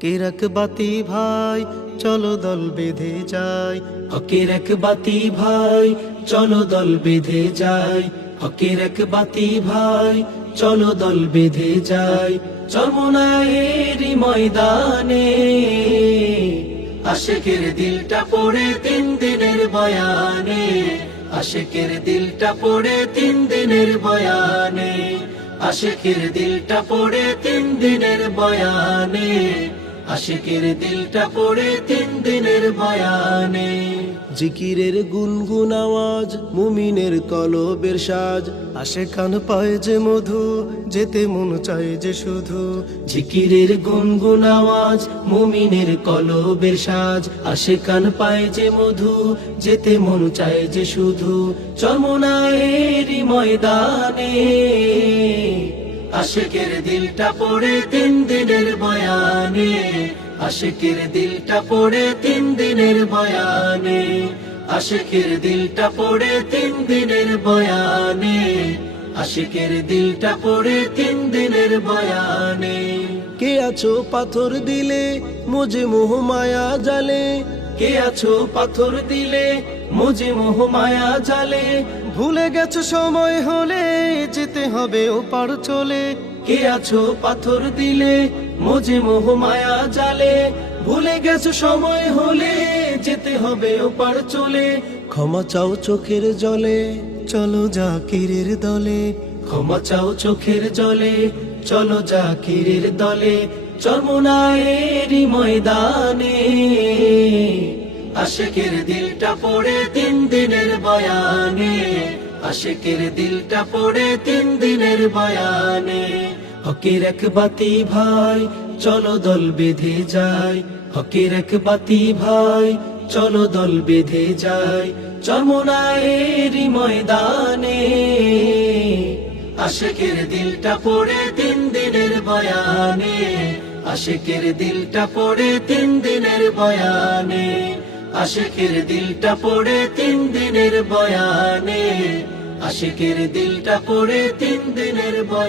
কেরাক বাতি ভাই, চলো দল বেঁধে যাই। হকের এক বাতি ভাই, চলো দল বেঁধে যাই। হকের এক বাতি ভাই, চলো দল বেঁধে যাই। চরমনায়েরই ময়দানে আশেকের দিলটা পড়ে তিন দিনের বয়ানে, আশেকের দিলটা পড়ে তিন দিনের বয়ানে, আশেকের দিলটা পড়ে তিন দিনের বয়ানে। আশেকের দিলটা পড়ে তিন দিনের বয়ানে জিকিরের গুনগুন আওয়াজ, মুমিনের কলবের সাজ। আশে কান পায় যে মধু, যেতে মন চায় যে শুধু। জিকিরের গুনগুন আওয়াজ, মুমিনের কলবের সাজ। আশে কান পায় যে মধু, যেতে মন চায় যে শুধু। চমনায়েরই ময়দানে আশেকের দিলটা পড়ে তিন দিনের বয়ানে আশেকের দিলটা পড়ে তিন দিনের বয়ানে আশেকের দিলটা পড়ে তিন দিনের বয়ানে আশিকের দিলটা পড়ে তিন দিনের বয়ানে। কে আছো পাথর দিলে মুজে মোহ মায়া জালে? কে আছো পাথর দিলে মুজে মোহ মায়া জালে। ভুলে গেছো সময় হলে যেতে হবে ওপার চলে। কে আছো পাথর দিলে? মুজে মোহ মায়া জালে। ভুলে গেছো সময় হলে যেতে হবে ওপার চলে। ক্ষমা চাও চোখের জলে চলো জাকিরের দলে। ক্ষমা চাও চোখের জলে চলো জাকিরের দলে। চরমনায়েরই ময়দানে। আশেকের দিলটা পড়ে তিন দিনের বয়ানে, আশেকের দিলটা পড়ে তিন দিনের বয়ানে। হকের এক বাতি ভাই, চলো দল বেঁধে যায় হকের এক বাতি ভাই, চলো দল বেঁধে যায় চরমনায়েরই ময়দানে, আশেকের দিলটা পড়ে তিন দিনের বয়ানে, আশেকের দিলটা পড়ে তিন দিনের বয়ানে। আশেকের দিলটা পড়ে তিন দিনের বয়ানে আশিকের দিলটা পড়ে তিন দিনের বয়ানে।